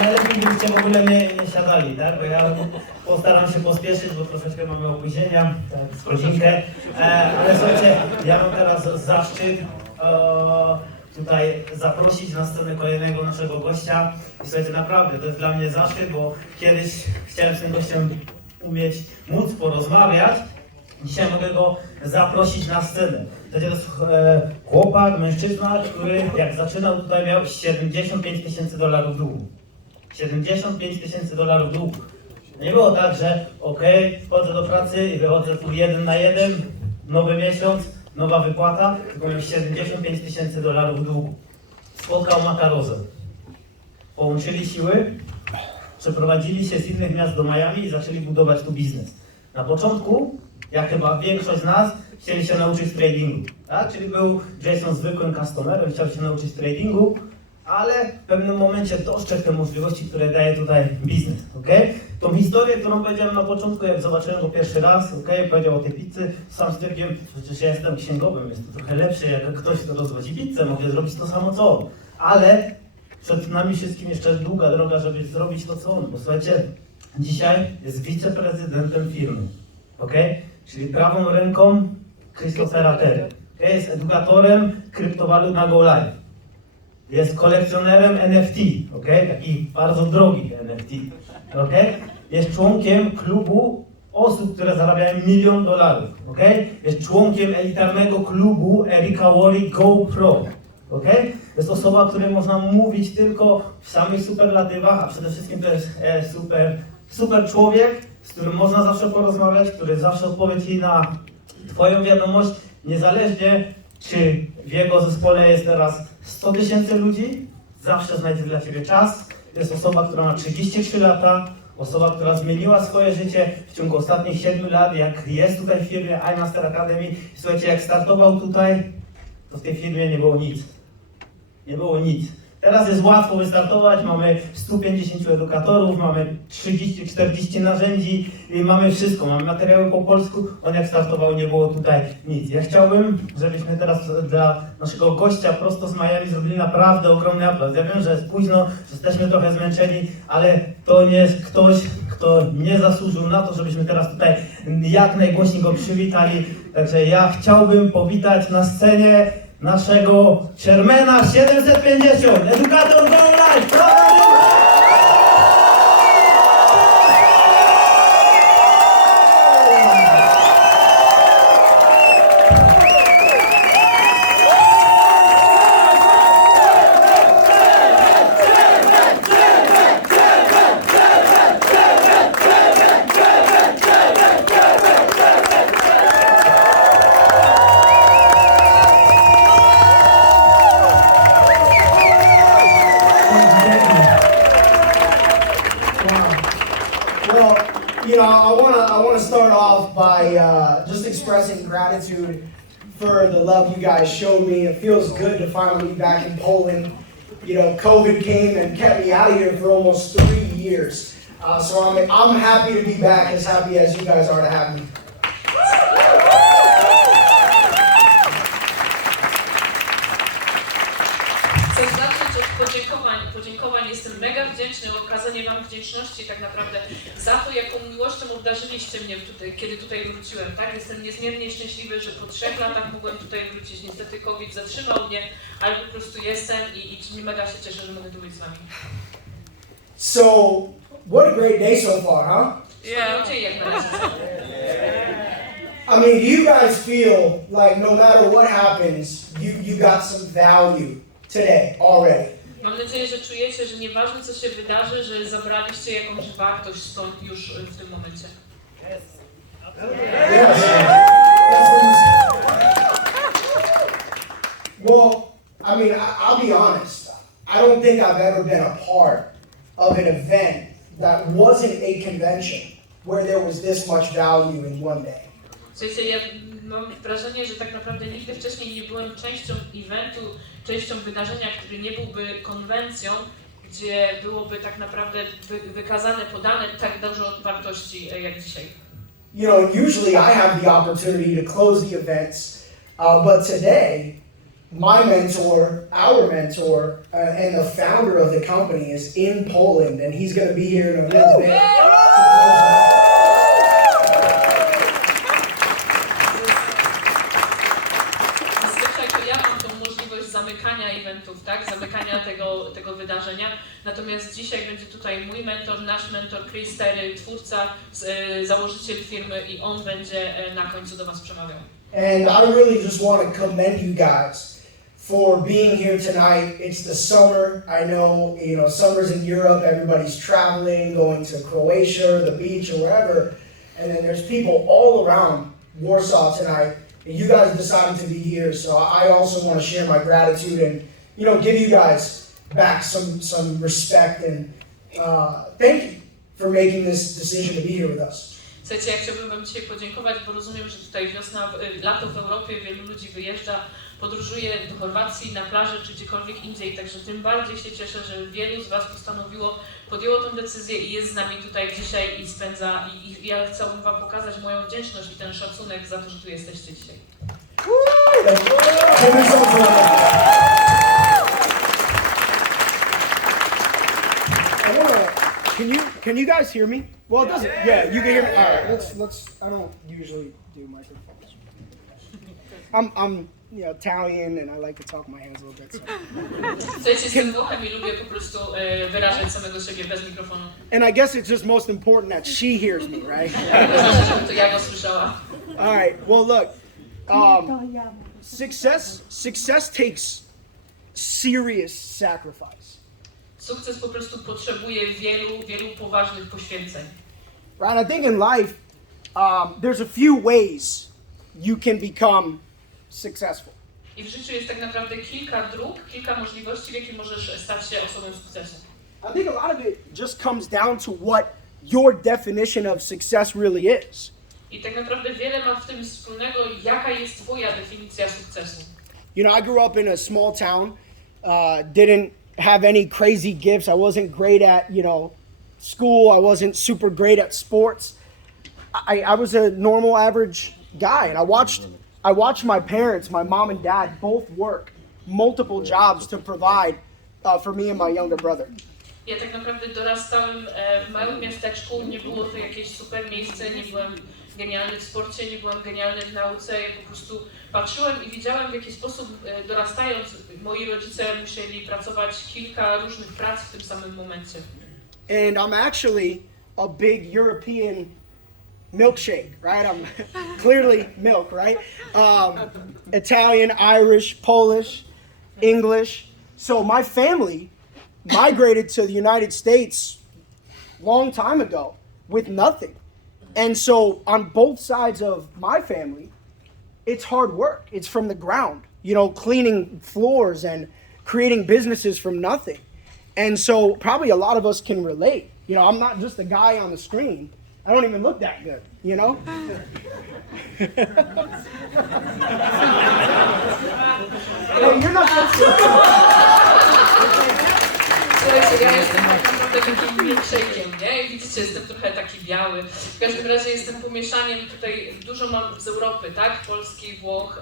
najlepiej byście w ogóle nie siadali, tak? Bo ja postaram się pospieszyć, bo troszeczkę mamy opóźnienia, tak, z godzinkę. Ale słuchajcie, ja mam teraz zaszczyt tutaj zaprosić na scenę kolejnego naszego gościa. I słuchajcie, naprawdę to jest dla mnie zaszczyt, bo kiedyś chciałem z tym gościem móc porozmawiać. Dzisiaj mogę go zaprosić na scenę. To jest chłopak, mężczyzna, który jak zaczynał tutaj miał $75,000 długu. $75,000 długu. Nie było tak, że wchodzę do pracy i wychodzę tu 1 na 1, nowy miesiąc, nowa wypłata, tylko miał $75,000 długu. Spotkał makarozę. Połączyli siły, przeprowadzili się z innych miast do Miami i zaczęli budować tu biznes. Na początku, jak chyba większość z nas, chcieli się nauczyć tradingu, tak? Czyli był Jason zwykłym customerem, chciał się nauczyć tradingu, ale w pewnym momencie dostrzegł te możliwości, które daje tutaj biznes, okej? Tą historię, którą powiedziałem na początku, jak zobaczyłem go pierwszy raz, powiedział o tej pizzy, sam stwierdziłem, przecież ja jestem księgowym, jest to trochę lepsze, jak ktoś, kto rozwozi pizzę, mogę zrobić to samo co on, ale przed nami wszystkim jeszcze długa droga, żeby zrobić to co on, bo słuchajcie, dzisiaj jest wiceprezydentem firmy, czyli prawą ręką operacyjnych, jest edukatorem kryptowalut na Go Live. Jest kolekcjonerem NFT, takich bardzo drogich NFT, jest członkiem klubu osób, które zarabiają $1 milion, jest członkiem elitarnego klubu Worre Go Pro, jest osoba, o której można mówić tylko w samych superlatywach, a przede wszystkim to jest super człowiek, z którym można zawsze porozmawiać, który zawsze odpowie Ci na Twoją wiadomość, niezależnie czy w jego zespole jest teraz 100 000 ludzi, zawsze znajdzie dla Ciebie czas. To jest osoba, która ma 33 lata, osoba, która zmieniła swoje życie w ciągu ostatnich 7 lat, jak jest tutaj w firmie iMaster Academy. Słuchajcie, jak startował tutaj, to w tej firmie nie było nic. Nie było nic. Teraz jest łatwo wystartować, mamy 150 edukatorów, mamy 30-40 narzędzi, mamy wszystko, mamy materiały po polsku. On jak startował, nie było tutaj nic. Ja chciałbym, żebyśmy teraz dla naszego gościa prosto z Miami zrobili naprawdę ogromny aplauz. Ja wiem, że jest późno, że jesteśmy trochę zmęczeni, ale to nie jest ktoś, kto nie zasłużył na to, żebyśmy teraz tutaj jak najgłośniej go przywitali. Także ja chciałbym powitać na scenie naszego chairmana 750, edukator Go Live! I want to start off by just expressing gratitude for the love you guys showed me. It feels good to finally be back in Poland. You know, COVID came and kept me out of here for almost 3 years. So I'm happy to be back, as happy as you guys are to have me. Podziękowań. Jestem mega wdzięczny, okazanie Wam wdzięczności tak naprawdę za to, jaką miłością obdarzyliście mnie tutaj, kiedy tutaj wróciłem, tak? Jestem niezmiernie szczęśliwy, że po 3 latach mogłem tutaj wrócić. Niestety COVID zatrzymał mnie, ale po prostu jestem i mega się cieszę, że mogę tu być z Wami. So, what a great day so far, huh? Yeah. I mean, do you guys feel like no matter what happens, you got some value today already? Mam nadzieję, że czujecie, że nieważne co się wydarzy, że zabraliście jakąś wartość stąd już w tym momencie. Yes. Well, I mean, I'll be honest. I don't think I've ever been a part of an event that wasn't a convention where there was this much value in one day. Słuchajcie, ja mam wrażenie, że tak naprawdę nigdy wcześniej nie byłem częścią eventu, częścią wydarzenia, który nie byłby konwencją, gdzie byłoby tak naprawdę wykazane, podane tak dużo wartości jak dzisiaj. You know, usually I have the opportunity to close the events, but today my mentor, our mentor, and the founder of the company is in Poland, and he's going to be here in a little bit. Zazwyczaj to ja mam tą możliwość zamykania eventów, tak? Zamykania tego wydarzenia. Natomiast dzisiaj będzie tutaj mój mentor, nasz mentor Chris Terry, twórca, założyciel firmy i on będzie na końcu do Was przemawiał. And I really just want to commend you guys for being here tonight. It's the summer. I know, summer's in Europe, everybody's traveling, going to Croatia, the beach, or wherever. And then there's people all around Warsaw tonight. And you guys decided to be here, so I also want to share my gratitude and, give you guys back some respect and thank you for making this decision to be here with us. Słuchajcie, ja chciałbym Wam dzisiaj podziękować, bo rozumiem, że tutaj lato w Europie, wielu ludzi wyjeżdża, podróżuje do Chorwacji, na plażę czy gdziekolwiek indziej, także tym bardziej się cieszę, że wielu z Was podjęło tę decyzję i jest z nami tutaj dzisiaj i spędza, i ja chciałbym Wam pokazać moją wdzięczność i ten szacunek za to, że tu jesteście dzisiaj. Can you guys hear me? Well, it doesn't. Yeah, you can hear me. All right, let's. I don't usually do microphones. I'm Italian and I like to talk my hands a little bit. So. Słuchajcie, jestem Włochem i lubię po prostu wyrażać samego siebie bez mikrofonu. And I guess it's just most important that she hears me, right? To ja go słyszała. All right. Well, look. Success takes serious sacrifice. Sukces po prostu potrzebuje wielu poważnych poświęceń. Right. I think in life, there's a few ways you can become successful. I w życiu jest tak naprawdę kilka dróg, kilka możliwości, w jakie możesz stać się osobą sukcesu. I think a lot of it just comes down to what your definition of success really is. I tak naprawdę wiele ma w tym wspólnego, jaka jest Twoja definicja sukcesu. I grew up in a small town, didn't have any crazy gifts. I wasn't great at, school. I wasn't super great at sports. I was a normal average guy, and I watched my parents, my mom and dad, both work multiple jobs to provide for me and my younger brother. Ja tak naprawdę dorastałem w małym miasteczku, nie było to jakieś super miejsce, nie byłem genialny w sporcie, nie byłem genialny w nauce, ja po prostu patrzyłem i widziałem, w jaki sposób dorastając moi rodzice musieli pracować kilka różnych prac w tym samym momencie. And I'm actually a big European milkshake, right? I'm clearly milk, right? Italian, Irish, Polish, English. So my family migrated to the United States long time ago with nothing. And so on both sides of my family, it's hard work. It's from the ground, cleaning floors and creating businesses from nothing. And so probably a lot of us can relate. I'm not just a guy on the screen. I don't even look that good, Hey, you're not Słuchajcie, ja jestem takim milkshake'iem, nie? I widzicie, jestem trochę taki biały. W każdym razie jestem pomieszaniem tutaj, dużo mam z Europy, tak? Polski, Włoch,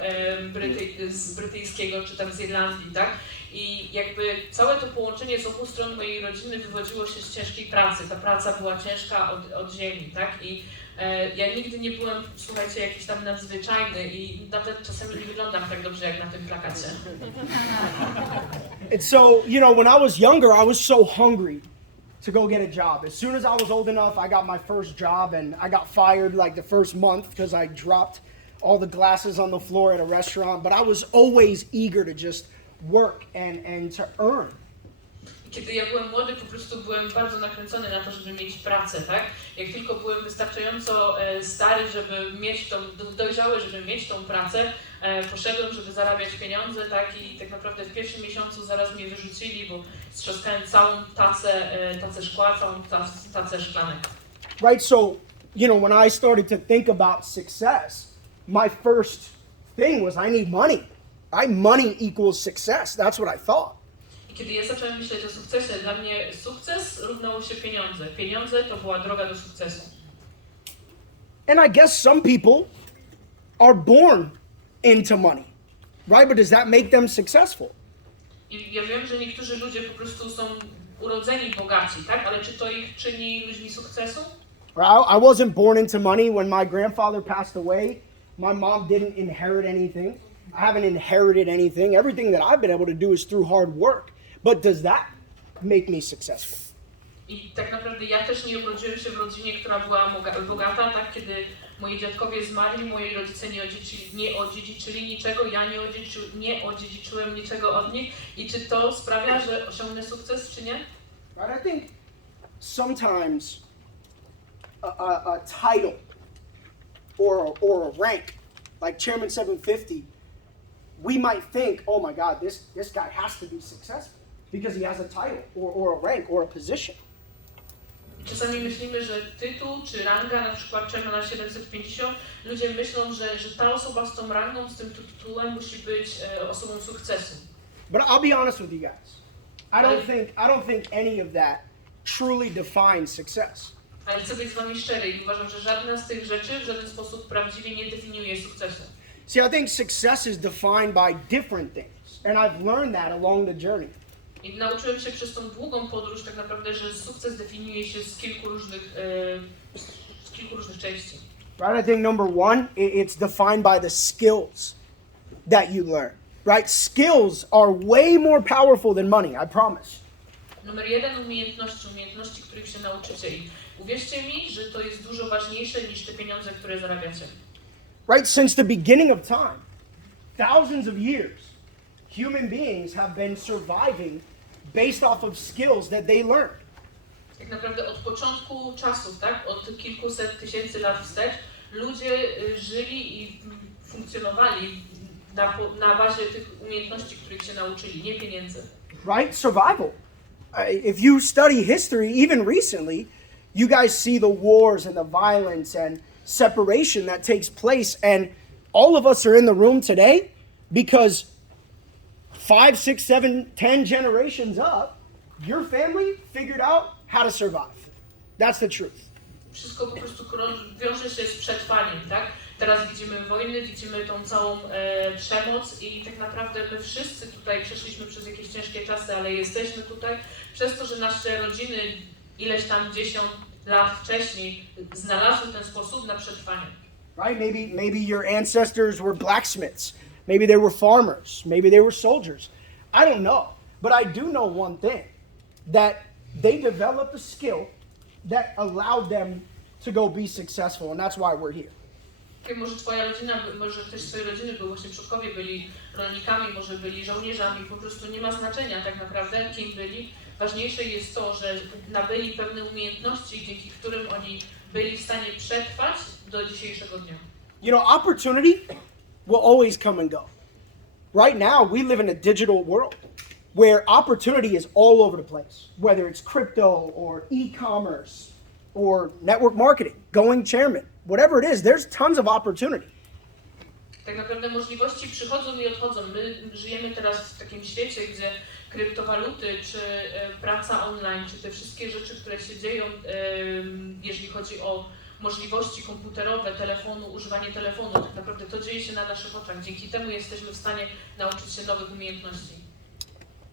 z brytyjskiego, czy tam z Irlandii, tak? I jakby całe to połączenie z obu stron mojej rodziny wywodziło się z ciężkiej pracy. Ta praca była ciężka od ziemi, tak? I ja nigdy nie byłem, słuchajcie, jakiś tam nadzwyczajny i nawet czasami nie wyglądam tak dobrze jak na tym plakacie. And so, when I was younger, I was so hungry to go get a job. As soon as I was old enough, I got my first job and I got fired like the first month because I dropped all the glasses on the floor at a restaurant. But I was always eager to just work and to earn. Kiedy ja byłem młody, po prostu byłem bardzo nakręcony na to, żeby mieć pracę, tak? Jak tylko byłem wystarczająco stary, żeby mieć dojrzały, żeby mieć tą pracę, poszedłem, żeby zarabiać pieniądze, tak? I tak naprawdę w pierwszym miesiącu zaraz mnie wyrzucili, bo strzaskałem całą tacę szkła, całą tacę szklanek. Right, so, when I started to think about success, my first thing was I need money. Money equals success. That's what I thought. I kiedy ja zacząłem myśleć o sukcesie, dla mnie sukces równało się pieniądze. Pieniądze to była droga do sukcesu. And I guess some people are born into money. right? But does that make them successful? I ja wiem, że niektórzy ludzie po prostu są urodzeni bogaci, tak? Ale czy to ich czyni ludźmi sukcesu? I wasn't born into money. When my grandfather passed away, my mom didn't inherit anything. I haven't inherited anything. Everything that I've been able to do is through hard work. But does that make me successful? I tak naprawdę ja też nie urodziłem się w rodzinie, która była bogata, tak? Kiedy moi dziadkowie zmarli, moi rodzice nie odziedziczyli niczego, ja nie odziedziczyłem niczego od nich. I czy to sprawia, że osiągnę sukces, czy nie? Right? I think sometimes a title or a rank, like Chairman 750, we might think, oh my God, this guy has to be successful because he has a title or a rank or a position. Czasami myślimy, że tytuł czy ranga, na przykład Chairmana 750, ludzie myślą, że ta osoba z tą rangą, z tym tytułem musi być osobą sukcesu. But I'll be honest with you guys. I don't think any of that truly defines success. Ale chcę być z wami szczery i uważam, że żadna z tych rzeczy w żaden sposób prawdziwie nie definiuje sukcesu. See, I think success is defined by different things, and I've learned that along the journey. I nauczyłem się przez tą długą podróż tak naprawdę, że sukces definiuje się z kilku różnych części. Right? I think number one, it's defined by the skills that you learn. Right? Skills are way more powerful than money, I promise. Numer jeden, umiejętności, których się nauczycie. I uwierzcie mi, że to jest dużo ważniejsze niż te pieniądze, które zarabiacie. Right? Since the beginning of time, thousands of years, human beings have been surviving based off of skills that they learned. Tak naprawdę od początku czasów, tak? Od kilkuset tysięcy lat wstecz, ludzie żyli i funkcjonowali na bazie tych umiejętności, których się nauczyli, nie pieniędzy. Right? Survival. If you study history, even recently, you guys see the wars and the violence and separation that takes place, and all of us are in the room today because 5, 6, 7, 10 generations up, your family figured out how to survive. That's the truth. Wszystko po prostu wiąże się z przetrwaniem, tak? Teraz widzimy wojny, widzimy tą całą przemoc i tak naprawdę my wszyscy tutaj przeszliśmy przez jakieś ciężkie czasy, ale jesteśmy tutaj przez to, że nasze rodziny ileś tam 10 lat wcześniej znalazły ten sposób na przetrwanie. Right? Maybe your ancestors were blacksmiths. Maybe they were farmers. Maybe they were soldiers. I don't know. But I do know one thing, that they developed a skill that allowed them to go be successful, and that's why we're here. Może twoja rodzina, może ktoś z twojej rodziny był, właśnie przodkowie byli rolnikami, może byli żołnierzami, po prostu nie ma znaczenia tak naprawdę, kim byli. Ważniejsze jest to, że nabyli pewne umiejętności, dzięki którym oni byli w stanie przetrwać do dzisiejszego dnia. You know, opportunity will always come and go. Right now, we live in a digital world where opportunity is all over the place, whether it's crypto or e-commerce or network marketing, going chairman, whatever it is, there's tons of opportunity. Tak naprawdę możliwości przychodzą i odchodzą. My żyjemy teraz w takim świecie, gdzie kryptowaluty, czy praca online, czy te wszystkie rzeczy, które się dzieją, jeżeli chodzi o możliwości komputerowe, telefonu, używanie telefonu, tak naprawdę to dzieje się na naszych oczach. Dzięki temu jesteśmy w stanie nauczyć się nowych umiejętności.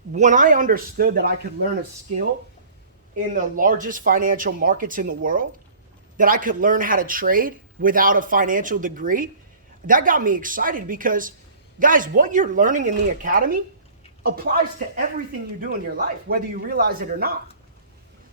When I understood that I could learn a skill in the largest financial markets in the world, that I could learn how to trade without a financial degree, that got me excited because, guys, what you're learning in the academy applies to everything you do in your life, whether you realize it or not.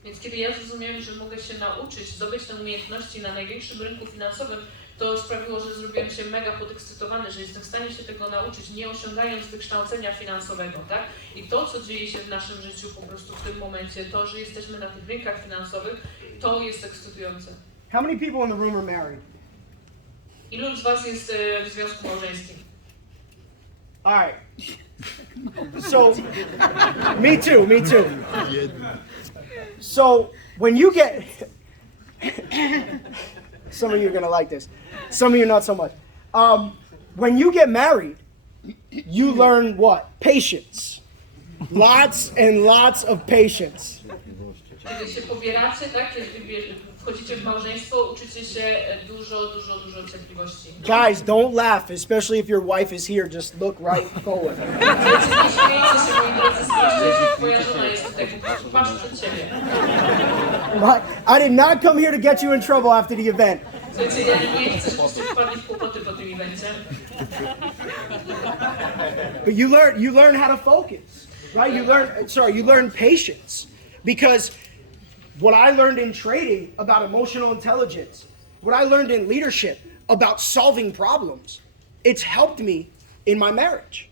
Więc kiedy ja zrozumiałem, że mogę się nauczyć, zdobyć te umiejętności na największym rynku finansowym, to sprawiło, że zrobiłem się mega podekscytowany, że jestem w stanie się tego nauczyć, nie osiągając wykształcenia finansowego, tak? I to, co dzieje się w naszym życiu po prostu w tym momencie, to, że jesteśmy na tych rynkach finansowych, to jest ekscytujące. How many people in the room are married? Ilu z was jest w związku małżeńskim? All right. So, me too. So, when you get, some of you are going to like this, some of you not so much. When you get married, you learn what? Patience. Lots and lots of patience. Kiedy się pobieracie, tak, kiedy wchodzicie w małżeństwo, uczycie się dużo cierpliwości. Guys, don't laugh, especially if your wife is here. Just look right forward. Słuchajcie, nie śmiejcie się, moi drodzy, zwłaszcza jeśli twoja żona jest tutaj, po prostu patrz przed siebie. I did not come here to get you in trouble after the event. Słuchajcie, ja nie chcę, żebyście wpadli w kłopoty po tym evencie. But you learn how to focus, right? You learn patience. Because what I learned in trading about emotional intelligence, what I learned in leadership about solving problems, it's helped me in my marriage.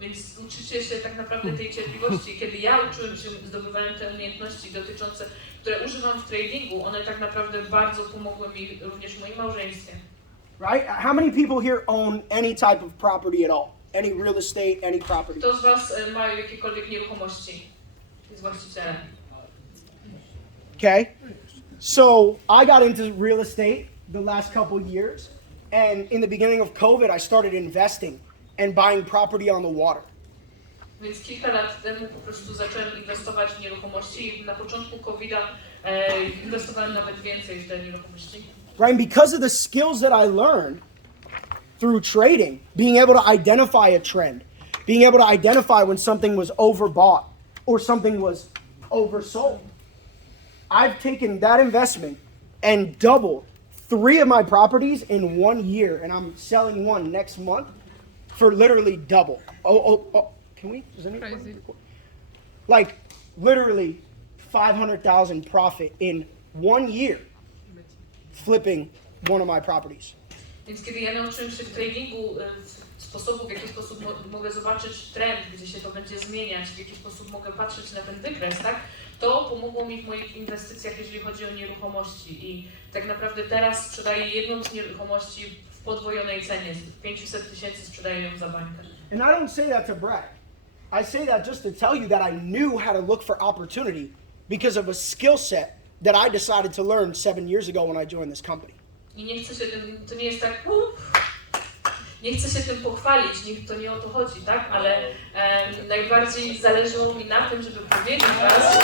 Więc uczycie się tak naprawdę tej cierpliwości. Kiedy ja uczyłem się, zdobywałem te umiejętności dotyczące, które używam w tradingu, one tak naprawdę bardzo pomogły mi również w moim małżeństwie. Right? How many people here own any type of property at all? Any real estate, any property? Kto z was ma jakiekolwiek nieruchomości? Jest właścicielem. Okay? So I got into real estate the last couple years, and in the beginning of COVID, I started investing and buying property on the water. Więc kilka lat temu po prostu zacząłem inwestować w nieruchomości i na początku COVID-a inwestowałem nawet więcej w te nieruchomości. Right? And because of the skills that I learned through trading, being able to identify a trend, being able to identify when something was overbought or something was oversold, I've taken that investment and doubled 3 of my properties in 1 year, and I'm selling one next month for literally double. Can we? Does anyone? Crazy. Like literally 500,000 profit in 1 year, flipping one of my properties. Więc kiedy ja nauczyłem się w tradingu sposobów, w jaki sposób mogę zobaczyć trend, gdzie się to będzie zmieniać, w jaki sposób mogę patrzeć na ten wykres, tak? To pomogło mi w moich inwestycjach, jeżeli chodzi o nieruchomości. I tak naprawdę teraz sprzedaję jedną z nieruchomości w podwojonej cenie. Z 500 tysięcy sprzedaję ją za bańkę. And I don't say that to brag. I say that just to tell you that I knew how to look for opportunity because of a skill set that I decided to learn 7 years ago when I joined this company. I nie chcę się tym, to nie jest tak, nie chcę się tym pochwalić, to nie o to chodzi, tak? Ale najbardziej zależało mi na tym, żeby powiedzieć was,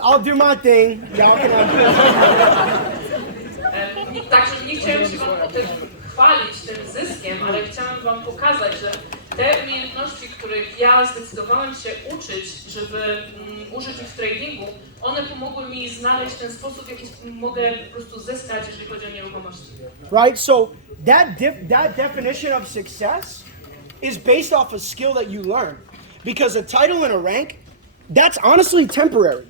I'll do my thing. Y'all can Także nie chciałem się wam o tym chwalić, tym zyskiem, ale chciałem wam pokazać, że te umiejętności, których ja zdecydowałem się uczyć, żeby użyć ich w tradingu, one pomogły mi znaleźć ten sposób, w jaki mogę po prostu zyskać, jeżeli chodzi o nieruchomości. Right? So that definition of success is based off a skill that you learn. Because a title and a rank, that's honestly temporary.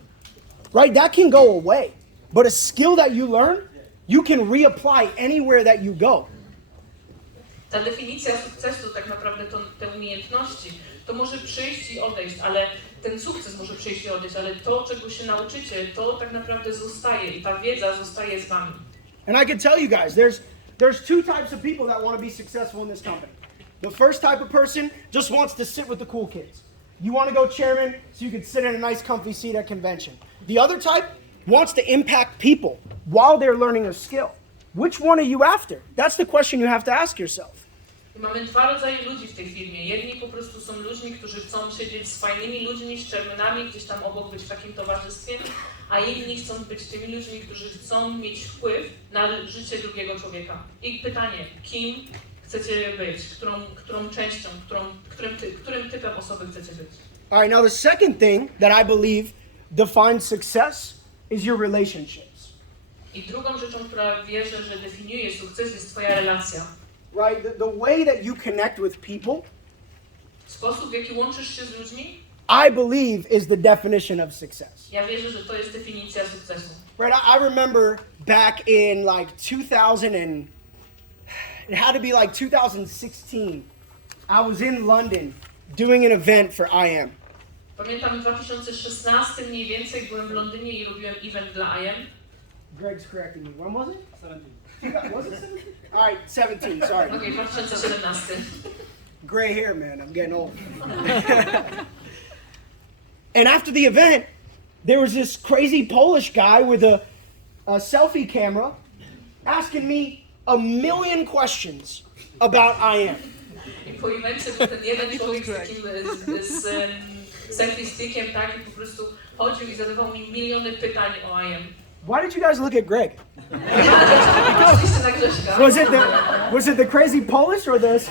Right? That can go away. But a skill that you learn, you can reapply anywhere that you go. Ta definicja sukcesu, tak naprawdę te umiejętności, to może przyjść i odejść, ale ten sukces może przyjść i odejść, ale to, czego się nauczycie, to tak naprawdę zostaje i ta wiedza zostaje z wami. And I can tell you guys, there's 2 types of people that want to be successful in this company. The first type of person just wants to sit with the cool kids. You want to go chairman so you can sit in a nice comfy seat at convention. The other type wants to impact people while they're learning a skill. Which one are you after? That's the question you have to ask yourself. I mamy 2 rodzaje ludzi w tej firmie. Jedni po prostu są ludźmi, którzy chcą siedzieć z fajnymi ludźmi, z chairmanami, gdzieś tam obok być w takim towarzystwie, a inni chcą być tymi ludźmi, którzy chcą mieć wpływ na życie drugiego człowieka. I pytanie, kim chcecie być? Którą częścią, którym typem osoby chcecie być? All right, now the second thing that I believe defines success is your relationships. I drugą rzeczą, która wierzę, że definiuje sukces, jest twoja relacja. Right? The way that you connect with people Sposób, w jaki łączysz się z ludźmi, I believe is the definition of success. Ja wierzę, że to jest definicja sukcesu. Right? I remember back in like 2000 and it had to be like 2016. I was in London doing an event for IM. Pamiętam w 2016 mniej więcej byłem w Londynie i robiłem event dla IM. Greg's correcting me. When was it? 17. Was it 17? All right, 17. Sorry. Okej, 2017. Gray hair, man. I'm getting old. And after the event, there was this crazy Polish guy with a selfie camera asking me a million questions about IM. I po evencie był ten jeden człowiek z takim selfie stickiem, tak, i po prostu chodził i zadawał mi miliony pytań o IM. Why did you guys look at Greg? Patrzyliście na Grześka. Was it the crazy Polish or this?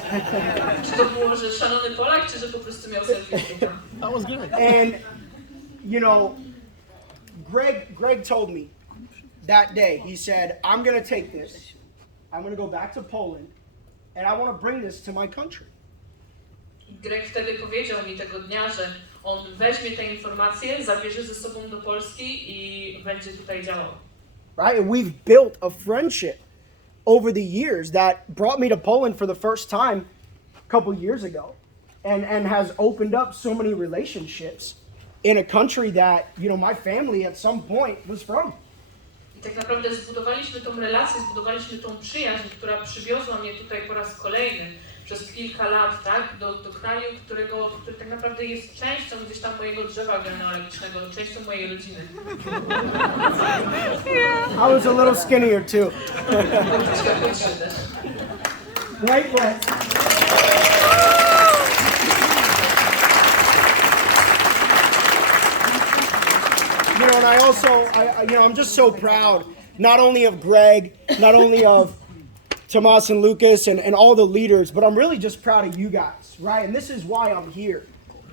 Czy to było, że szalony Polak, czy że po prostu miał selfie sticka? That was good. And, you know, Greg told me that day, he said, I'm going to take this, I'm going to go back to Poland, and I want to bring this to my country. Greg wtedy powiedział mi tego dnia, że on weźmie te informacje, zabierze ze sobą do Polski i będzie tutaj działał. Right? And we've built a friendship over the years that brought me to Poland for the first time a couple years ago and has opened up so many relationships in a country that, you know, my family at some point was from. I tak naprawdę zbudowaliśmy tą relację, zbudowaliśmy tą przyjaźń, która przywiozła mnie tutaj po raz kolejny przez kilka lat, tak, do kraju, który tak naprawdę jest częścią gdzieś tam mojego drzewa genealogicznego, częścią mojej rodziny. I was a little skinnier too. Wait. You know, and I also, I'm just so proud, not only of Greg, not only of Tomas and Lucas and all the leaders, but I'm really just proud of you guys, right? And this is why I'm here,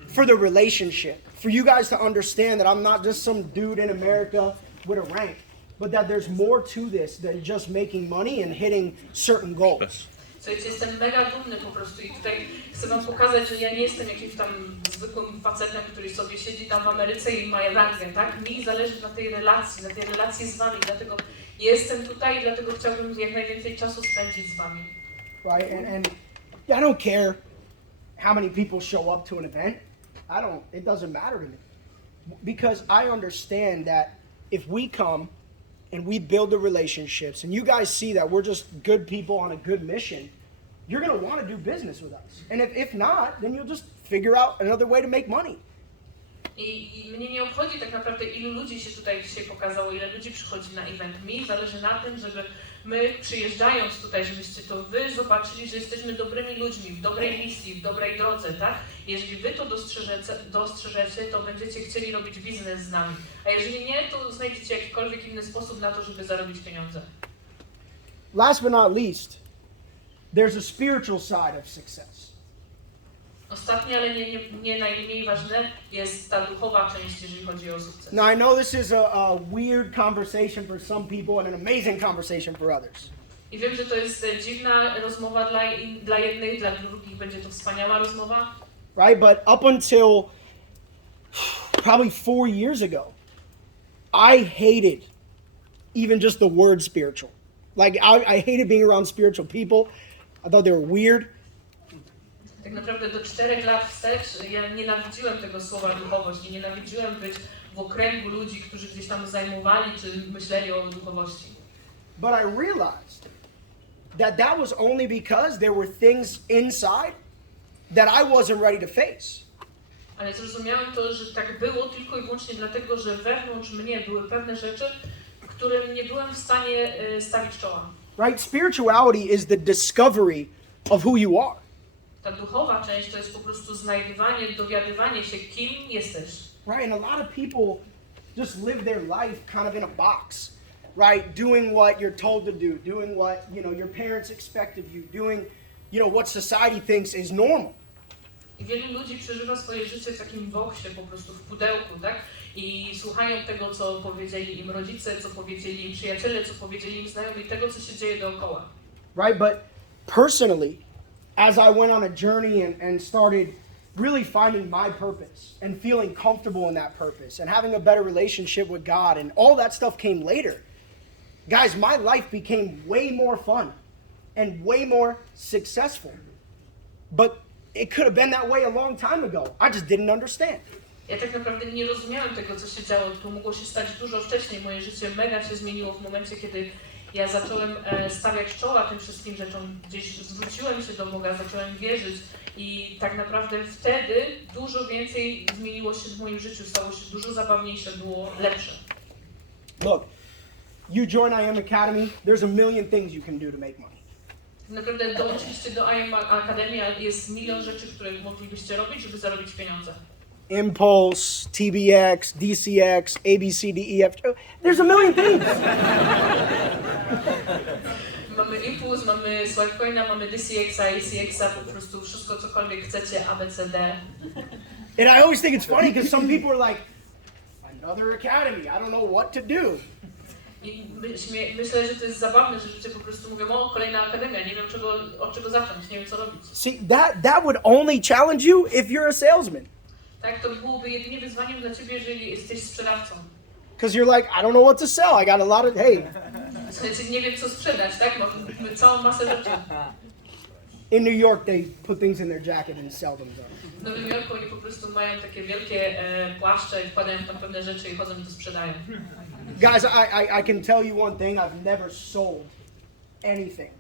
for the relationship, for you guys to understand that I'm not just some dude in America with a rank, but that there's more to this than just making money and hitting certain goals. Słuchajcie, jestem mega dumny po prostu i tutaj chcę wam pokazać, że ja nie jestem jakimś tam zwykłym facetem, który sobie siedzi tam w Ameryce i ma rangę, tak? Mi zależy na tej relacji z wami, dlatego jestem tutaj i dlatego chciałbym jak najwięcej czasu spędzić z wami. Right, and I don't care how many people show up to an event. It doesn't matter to me. Because I understand that if we come and we build the relationships, and you guys see that we're just good people on a good mission, you're going to want to do business with us. And if not, then you'll just figure out another way to make money. I mnie nie obchodzi tak naprawdę, ilu ludzi się tutaj dzisiaj pokazało, ile ludzi przychodzi na event. Mi zależy na tym, żeby my przyjeżdżając tutaj, żebyście to wy zobaczyli, że jesteśmy dobrymi ludźmi, w dobrej misji, w dobrej drodze, tak? Jeżeli wy to dostrzeżecie, to będziecie chcieli robić biznes z nami. A jeżeli nie, to znajdziecie jakikolwiek inny sposób na to, żeby zarobić pieniądze. Last but not least, there's a spiritual side of success. Ostatnie, ale nie najmniej ważne, jest ta duchowa część, jeżeli chodzi o sukces. Now I know this is a weird conversation for some people and an amazing conversation for others. I wiem, że to jest dziwna rozmowa dla jednych, dla drugich będzie to wspaniała rozmowa. Right, but up until probably 4 years ago, I hated even just the word spiritual. Like I hated being around spiritual people. I thought they were weird. Tak naprawdę do 4 lat wstecz ja nienawidziłem tego słowa duchowość i nienawidziłem być w okręgu ludzi, którzy gdzieś tam zajmowali czy myśleli o duchowości. But I realized that was only because there were things inside that I wasn't ready to face. Ale zrozumiałem to, że tak było tylko i wyłącznie dlatego, że wewnątrz mnie były pewne rzeczy, którym nie byłem w stanie stawić czoła. Right? Spirituality is the discovery of who you are. Ta duchowa część to jest po prostu znajdywanie, dowiadywanie się, kim jesteś. Right? And a lot of people just live their life kind of in a box, right? Doing what you're told to do, doing what, your parents expect of you, doing, what society thinks is normal. I wielu ludzi przeżywa swoje życie w takim boksie, po prostu w pudełku, tak? I słuchają tego, co powiedzieli im rodzice, co powiedzieli im przyjaciele, co powiedzieli im znajomi, tego, co się dzieje dookoła. Right? But personally, as I went on a journey and started, really finding my purpose and feeling comfortable in that purpose and having a better relationship with God and all that stuff came later. Guys, my life became way more fun and way more successful. But it could have been that way a long time ago. I just didn't understand. Ja tak naprawdę nie rozumiałem tego, co się działo. To mogło się stać dużo wcześniej. Moje życie mega się zmieniło w momencie, kiedy ja zacząłem stawiać czoła tym wszystkim rzeczom. Gdzieś zwróciłem się do Boga, zacząłem wierzyć i tak naprawdę wtedy dużo więcej zmieniło się w moim życiu. Stało się dużo zabawniejsze, było lepsze. Look, you join I Am Academy, there's a million things you can do to make money. Naprawdę dołączyliście do I Am Academy, a jest milion rzeczy, które moglibyście robić, żeby zarobić pieniądze. Impulse, TBX, DCX, ABCDEF. There's a million things. Mamy Impuls, mamy Swipecoina, mamy DCX-a, ACX-a, po prostu wszystko cokolwiek chcecie, ABCD. And I always think it's funny because some people are like, another academy, I don't know what to do. I myślę, że to jest zabawne, że ludzie po prostu mówią, o, kolejna akademia, nie wiem od czego zacząć, nie wiem co robić. See, that would only challenge you if you're a salesman. Tak, to byłoby jedynie wyzwaniem dla ciebie, jeżeli jesteś sprzedawcą. Because you're like, I don't know what to sell. I got a lot of, hey. Słuchajcie, nie wiem co sprzedać, tak? Mamy całą masę rzeczy. In New York, they put things in their jacket and sell them. W Nowym Jorku oni po prostu mają takie wielkie płaszcze i wkładają tam pewne rzeczy i chodzą i to sprzedają. Guys, I can tell you one thing. I've never sold anything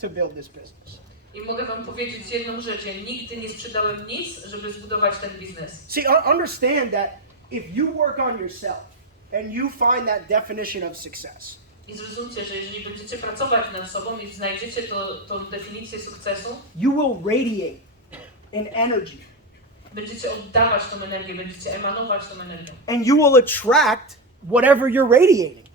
to build this business. I mogę wam powiedzieć jedną rzecz, ja nigdy nie sprzedałem nic, żeby zbudować ten biznes. See, understand that if you work on yourself and you find that definition of success, I zrozumcie, że jeżeli będziecie pracować nad sobą i znajdziecie tą definicję sukcesu, you will radiate in energy. Będziecie oddawać tą energię, będziecie emanować tą energią. And you will attract whatever you're radiating.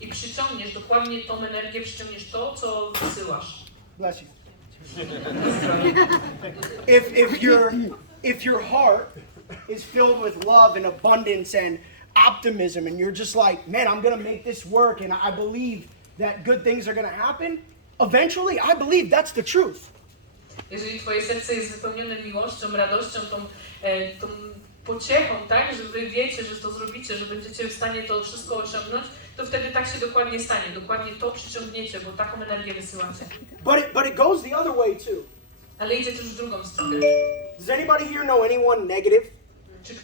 I przyciągniesz dokładnie tą energię, przyciągniesz to, co wysyłasz. Bless you. If your heart is filled with love and abundance and optimism and you're just like, man, I'm going to make this work and I believe that good things are going to happen, eventually I believe that's the truth. Jeżeli twoje serce jest wypełnione miłością, radością, tą pociechą, tak, że wy wiecie, że to zrobicie, że będziecie w stanie to wszystko osiągnąć, to wtedy tak się dokładnie stanie. Dokładnie to przyciągniecie, bo taką energię wysyłacie. But it goes the other way too. Ale idzie też w drugą stronę. Does anybody here know anyone negative? Czy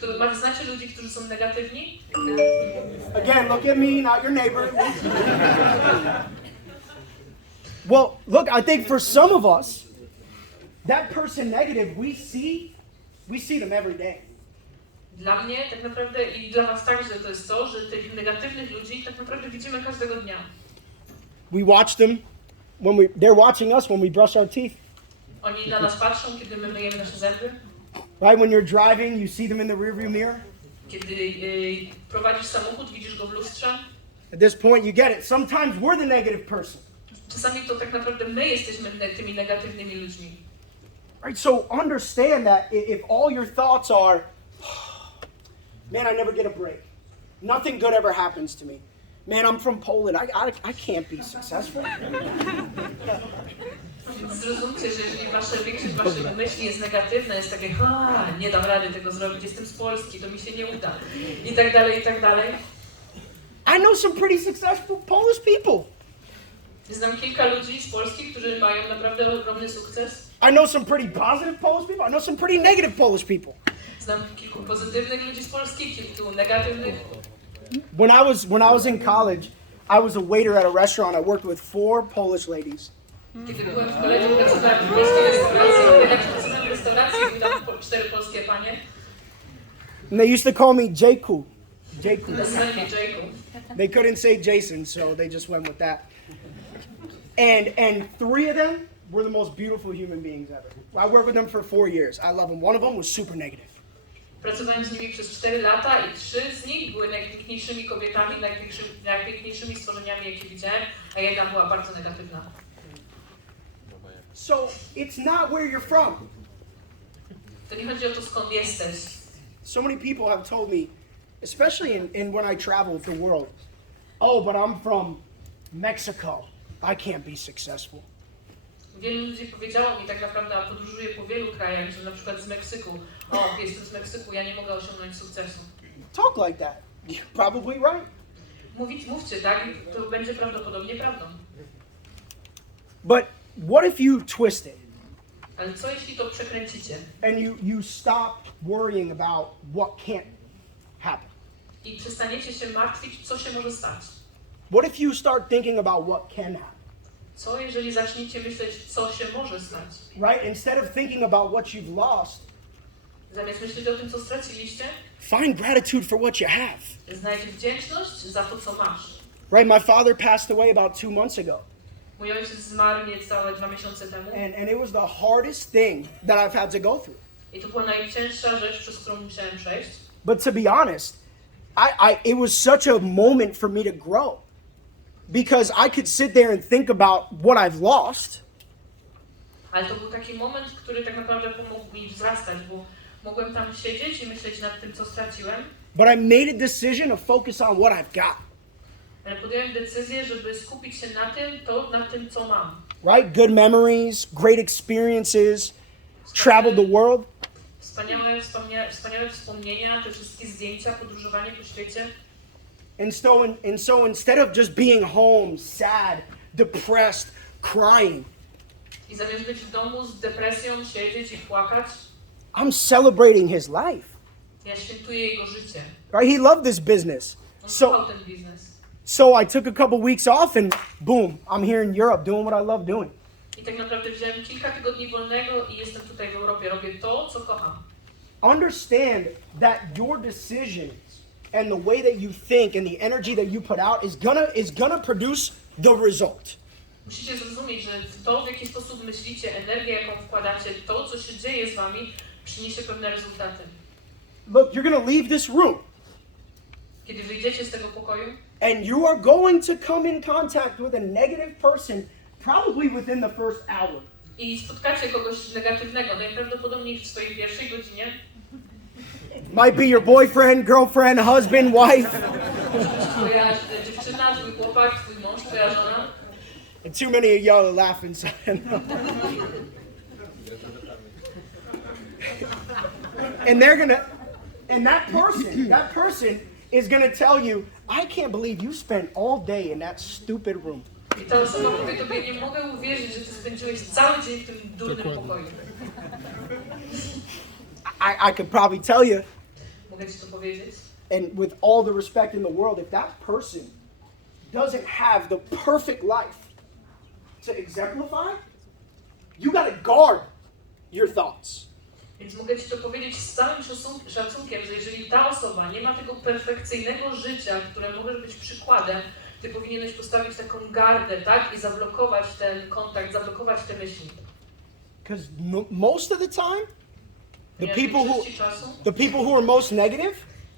znacie ludzi, którzy są negatywni? Again, look at me, not your neighbor. Well, look, I think for some of us, that person negative, we see them every day. Dla mnie tak naprawdę i dla was także to jest to, że tych negatywnych ludzi tak naprawdę widzimy każdego dnia. We watch them they're watching us when we brush our teeth. Oni na nas patrzą, kiedy my myjemy nasze zęby. Right, when you're driving, you see them in the rearview mirror. Kiedy prowadzisz samochód, widzisz go w lustrze. At this point, you get it. Sometimes we're the negative person. Czasami to tak naprawdę my jesteśmy tymi negatywnymi ludźmi. Right, so understand that if all your thoughts are, man, I never get a break. Nothing good ever happens to me. Man, I'm from Poland. I can't be successful. Zrozumcie, że jeżeli większość waszych myśli jest negatywna, jest takie, nie dam rady tego zrobić, jestem z Polski, to mi się nie uda. I tak dalej, i tak dalej. I know some pretty successful Polish people. Znam kilka ludzi z Polski, którzy mają naprawdę ogromny sukces. I know some pretty positive Polish people. I know some pretty negative Polish people. Znam kilku pozytywnych ludzi z Polski, kilku negatywnych. When I was in college, I was a waiter at a restaurant. I worked with 4 Polish ladies. Kiedy byłem w koledze, pracowałem w polskiej restauracji, jak pracowałem w restauracji, były tam 4 polskie panie. And they used to call me Jaku. Jaku. Nazywali mnie Jacob. They couldn't say Jason, so they just went with that. And 3 of them were the most beautiful human beings ever. I worked with them for 4 years. I love them. One of them was super negative. Pracowałem z nimi przez 4 lata i 3 z nich były najpiękniejszymi kobietami, najpiękniejszymi stworzeniami, jakie widziałem, a jedna była bardzo negatywna. So it's not where you're from. To nie chodzi o to, skąd jesteś. So many people have told me, especially in when I travel the world, oh, but I'm from Mexico. I can't be successful. Wielu ludzi powiedziało mi tak naprawdę, a podróżuję po wielu krajach, że na przykład z Meksyku, jestem z Meksyku, ja nie mogę osiągnąć sukcesu. Talk like that. You're probably right. Mówcie, tak? I to będzie prawdopodobnie prawdą. But what if you twist it Ale co jeśli to przekręcicie and you stop worrying about what can't happen? i przestaniecie się martwić, co się może stać? What if you start thinking about what can happen? Co jeżeli zaczniecie myśleć, co się może stać? Right? Instead of thinking about what you've lost, Zamiast myśleć o tym, co straciliście, find gratitude for what you have. znajdź wdzięczność za to, co masz. Right? My father passed away about 2 months ago. Mój ojciec zmarł niecałe 2 miesiące temu And it was the hardest thing that I've had to go through. i to była najcięższa rzecz, przez którą musiałem przejść. But to be honest, it was such a moment for me to grow. Because I could sit there and think about what I've lost. Ale to był taki moment, który tak naprawdę pomógł mi wzrastać, bo mogłem tam siedzieć i myśleć nad tym, co straciłem. But I made a decision to focus on what I've got. Ale podjąłem decyzję, żeby skupić się na tym, co mam. Right? Good memories, great experiences, traveled the world. Wspaniałe wspomnienia, te wszystkie zdjęcia, podróżowanie po świecie. And so instead of just being home, sad, depressed, crying, I zamiast być w domu z depresją, siedzieć i płakać, I'm celebrating his life. ja świętuję jego życie. Right? He loved this business. On kochał ten biznes. So I took a couple weeks off and boom, I'm here in Europe doing what I love doing. I tak naprawdę wziąłem kilka tygodni wolnego i jestem tutaj w Europie. Robię to, co kocham. Understand that your decisions and the way that you think and the energy that you put out is gonna produce the result. Musicie zrozumieć, że to, w jaki sposób myślicie, energię, jaką wkładacie, to, co się dzieje z wami, przyniesie pewne rezultaty. Look, you're gonna leave this room Kiedy wyjdziecie z tego pokoju and you are going to come in contact with a negative person probably within the first hour. i spotkacie kogoś negatywnego, najprawdopodobniej w swojej pierwszej godzinie, Might be your boyfriend, girlfriend, husband, wife. twoja dziewczyna, twój chłopak, twój mąż, twoja żona. And too many of y'all are laughing. So and that person is gonna tell you, I can't believe you spent all day in that stupid room. I ta osoba powie tobie, nie mogę uwierzyć, że ty spędziłeś cały dzień w tym durnym pokoju. I could probably tell you, Mogę ci to powiedzieć. and with all the respect in the world, if that person doesn't have the perfect life to exemplify, you gotta guard your thoughts. Więc mogę ci to powiedzieć z całym szacunkiem, że jeżeli ta osoba nie ma tego perfekcyjnego życia, które może być przykładem, ty powinieneś postawić taką gardę, tak? I zablokować ten kontakt, zablokować te myśli. Because most of the time, the Czasu, people who are most negative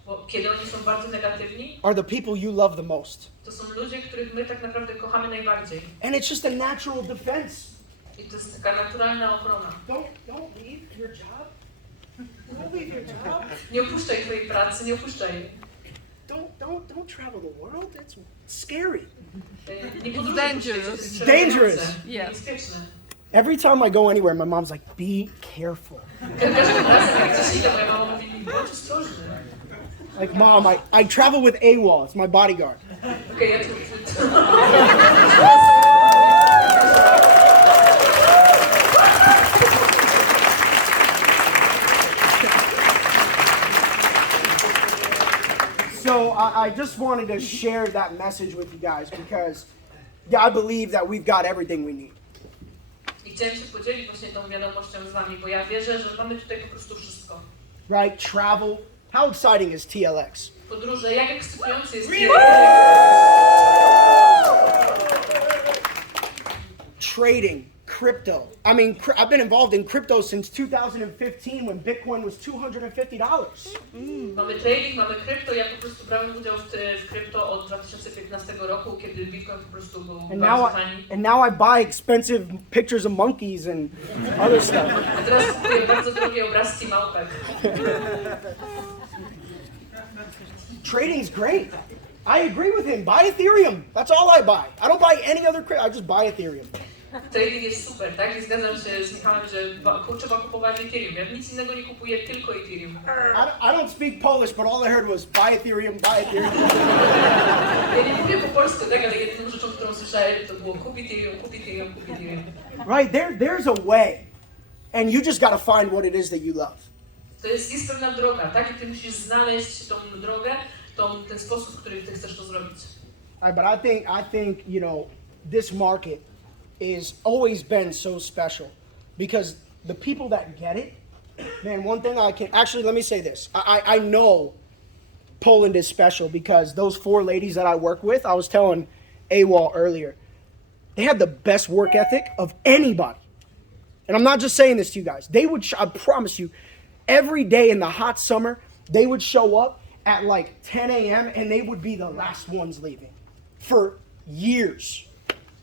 bo kiedy oni są bardzo negatywni, are the people you love the most. to są ludzie, których my tak naprawdę kochamy najbardziej. And it's just a natural defense. I to jest taka naturalna ochrona. Don't leave your job. Don't leave your job. Nie opuszczaj twojej pracy, nie opuszczaj jej. Don't travel the world. It's scary. Nie podróżuj po świecie, to jest It's dangerous. niebezpieczne. Every time I go anywhere, my mom's like, be careful. Każdym razem, jak gdzieś idę, moja mama mówi mi, bądź ostrożny. Like, Mom, I travel with AWOL. It's my bodyguard. Okej, ja to... So I just wanted to share that message with you guys because I believe that we've got everything we need. I chciałem się podzielić właśnie tą wiadomością z wami, bo ja wierzę, że mamy tutaj po prostu wszystko. Right? Travel. How exciting is TLX? Podróże, jak ekscytujący jest Trading, crypto. I mean, I've been involved in crypto since 2015 when Bitcoin was $250. Mamy trading, mamy krypto, ja po prostu brałem udział w krypto od 2015 roku, kiedy Bitcoin po prostu był bardzo tani. And now I buy expensive pictures of monkeys and other stuff. A teraz kupuję bardzo drogie obrazki małpek. Trading's great. I agree with him. Buy Ethereum. That's all I buy. I don't buy any other crypto. I just buy Ethereum. Trading jest super, tak? I zgadzam się z Michałem, że trzeba kupować Ethereum. Ja nic innego nie kupuję, tylko Ethereum. I don't speak Polish, but all I heard was buy Ethereum, buy Ethereum. Ja nie mówię po polsku, tak, ale jedyną rzeczą, którą słyszałem, to było kup Ethereum, kup Ethereum, kup Ethereum. Right? There's a way. And you just got to find what it is that you love. To jest pewna droga, tak? I ty musisz znaleźć tą drogę, ten sposób, w którym ty chcesz to zrobić. All right, but I think, you know, this market is always been so special because the people that get it, man, one thing actually, let me say this. I know Poland is special because those 4 ladies that I work with, I was telling AWOL earlier, they have the best work ethic of anybody. And I'm not just saying this to you guys. They would, I promise you, every day in the hot summer, they would show up at like 10 a.m. and they would be the last ones leaving for years.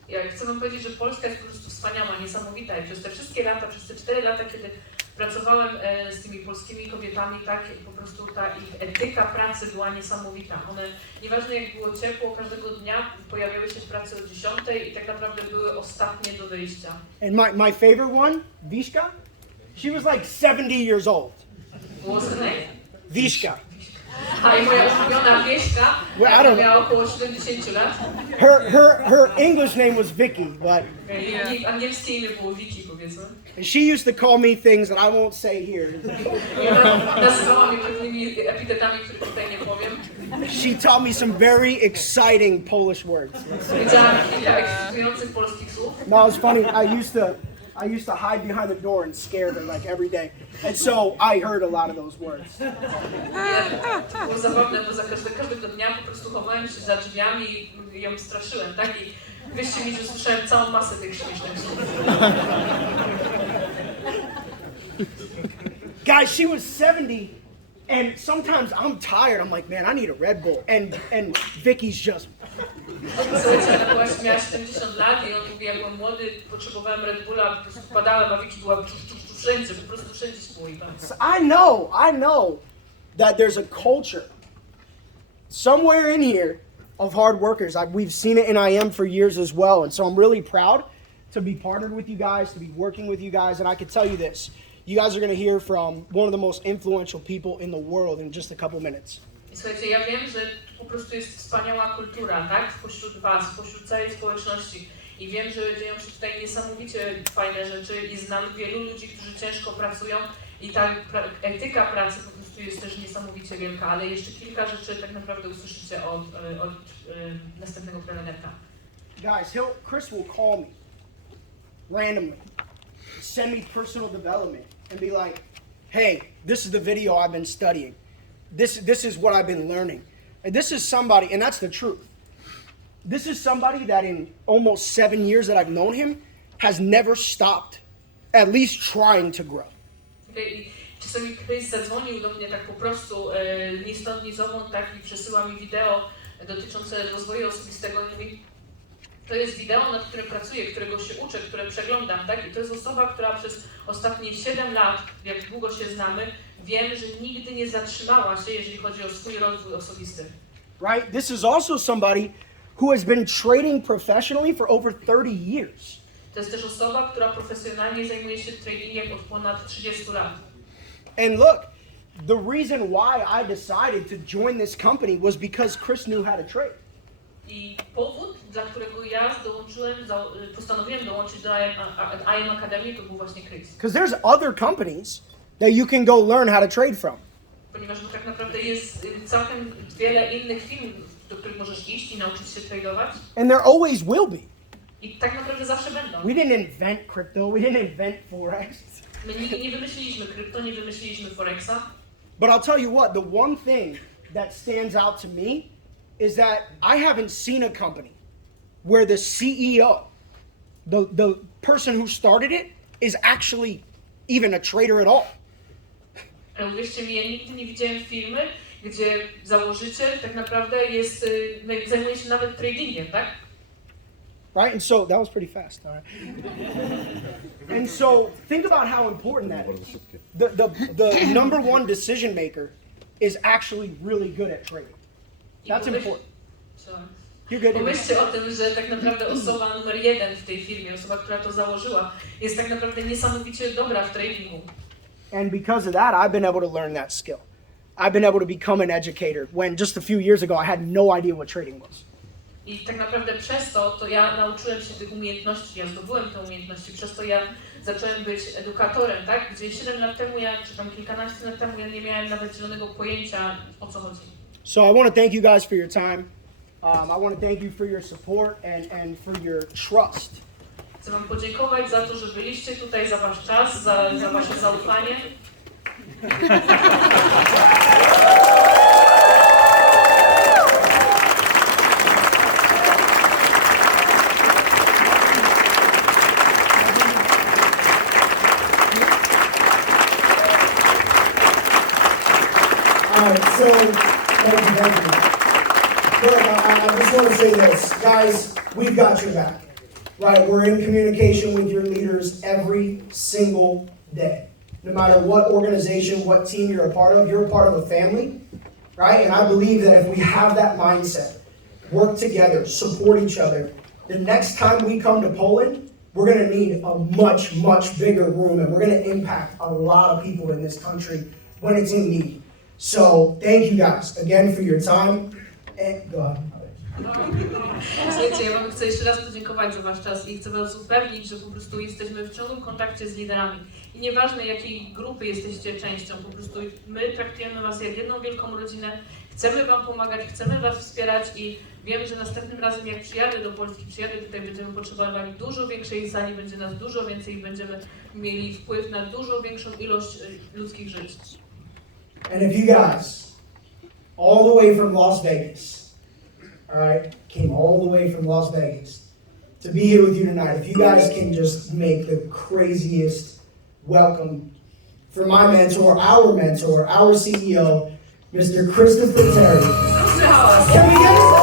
Ja chcę wam powiedzieć, że Polska jest po prostu wspaniała, niesamowita i przez te wszystkie lata, przez te 4 lata, kiedy pracowałem z tymi polskimi kobietami, tak, po prostu ta ich etyka pracy była niesamowita. One, nieważne jak było ciepło, każdego dnia pojawiały się w pracy o 10:00 i tak naprawdę były ostatnie do wyjścia. And my favorite one, Vishka, she was like 70 years old. What's her name? Vishka. A i moja ulubiona Wieśka, miała około 70 lat. Her English name was Vicky, but Jej angielskie imię było Vicky, powiedzmy. and she used to call me things that I won't say here. I ona nazywała mnie pewnymi epitetami, których tutaj nie powiem. She taught me some very exciting Polish words. Wiedziałam kilka ekscytujących polskich słów. No, it's funny. I used to hide behind the door and scare her like every day, and so I heard a lot of those words. To było zabawne, bo każdego dnia po prostu chowałem się za drzwiami i ją straszyłem, tak? I wyście mi, że słyszałem całą masę tych śmiesznych słów. Guys, she was 70, and sometimes I'm tired. I'm like, man, I need a Red Bull, and Vicky's just. Słuchajcie, ona miała 70 lat i on mówi, jak byłem młody, potrzebowałem Red Bulla, po prostu padałem, a Vicky była wszędzie, po prostu wszędzie spójna. So I know that there's a culture somewhere in here of hard workers. We've seen it in IM for years as well, and so I'm really proud to be partnered with you guys, to be working with you guys, and I can tell you this. You guys are going to hear from one of the most influential people in the world in just a couple minutes. I słuchajcie, ja wiem, że tu po prostu jest wspaniała kultura, tak? Pośród was, pośród całej społeczności. I wiem, że dzieją się tutaj niesamowicie fajne rzeczy i znam wielu ludzi, którzy ciężko pracują i ta etyka pracy po prostu jest też niesamowicie wielka, ale jeszcze kilka rzeczy tak naprawdę usłyszycie od następnego prelegenta. Guys, Chris will call me randomly, send me personal development and be like, hey, this is the video I've been studying. This is what I've been learning. And this is somebody, and that's the truth. This is somebody that in almost 7 years that I've known him has never stopped at least trying to grow. I czasami Chris zadzwonił do mnie tak po prostu ni stąd, ni zowąd, tak, i przesyła mi wideo dotyczące rozwoju osobistego i mówi, to jest wideo, nad którym pracuję, którego się uczę, które przeglądam, tak? I to jest osoba, która przez ostatnie 7 lat, jak długo się znamy, wiem, że nigdy nie zatrzymała się, jeżeli chodzi o swój rozwój osobisty. Right? This is also somebody who has been trading professionally for over 30 years. To jest też osoba, która profesjonalnie zajmuje się tradingiem od ponad 30 lat. And look, the reason why I decided to join this company was because Chris knew how to trade. I powód, dla którego ja postanowiłem dołączyć do IM Academy, to był właśnie Chris. Because there's other companies that you can go learn how to trade from. Ponieważ tak naprawdę jest całkiem wiele innych firm, do których możesz iść i nauczyć się tradować. And there always will be. I tak naprawdę zawsze będą. We didn't invent crypto, we didn't invent Forex. My nie wymyśliliśmy krypto, nie wymyśliliśmy Forexa. But I'll tell you what, the one thing that stands out to me is that I haven't seen a company where the CEO, the person who started it, is actually even a trader at all. Ale uwierzcie mi, ja nigdy nie widziałem firmy, gdzie założyciel tak naprawdę zajmuje się nawet tradingiem, tak? Right? And so, that was pretty fast, all right? And so, think about how important that is. The number one decision maker is actually really good at trading. That's important. You're good. Pomyślcie o tym, że tak naprawdę osoba numer 1 w tej firmie, osoba, która to założyła, jest tak naprawdę niesamowicie dobra w tradingu. And because of that, I've been able to learn that skill. I've been able to become an educator when just a few years ago I had no idea what trading was. I tak naprawdę przez to ja nauczyłem się tych umiejętności, ja zdobyłem te umiejętności, przez to ja zacząłem być edukatorem, tak? Gdzie 7 lat temu, czy tam kilkanaście lat temu, ja nie miałem nawet zielonego pojęcia, o co chodzi. So I want to thank you guys for your time. I want to thank you for your support and for your trust. Chcę wam podziękować za to, że byliście tutaj, za wasz czas, za wasze zaufanie. So, thank you. Look, I just want to say this. Guys, we've got your back. Right? We're in communication with your leaders every single day. No matter what organization, what team you're a part of a family. Right? And I believe that if we have that mindset, work together, support each other, the next time we come to Poland, we're going to need a much, much bigger room, and we're going to impact a lot of people in this country when it's in need. So, thank you guys again for your time. And go ahead. Słuchajcie, ja wam chcę jeszcze raz podziękować za wasz czas i chcę was upewnić, że po prostu jesteśmy w ciągłym kontakcie z liderami. I nieważne jakiej grupy jesteście częścią, po prostu my traktujemy was jak jedną wielką rodzinę, chcemy wam pomagać, chcemy was wspierać i wiem, że następnym razem jak przyjadę do Polski, tutaj będziemy potrzebowali dużo większej sali, będzie nas dużo więcej i będziemy mieli wpływ na dużo większą ilość ludzkich żyć. And if you guys, all the way from Las Vegas, all right, came all the way from Las Vegas to be here with you tonight, if you guys can just make the craziest welcome for my mentor, our CEO, Mr. Christopher Terry. Can we get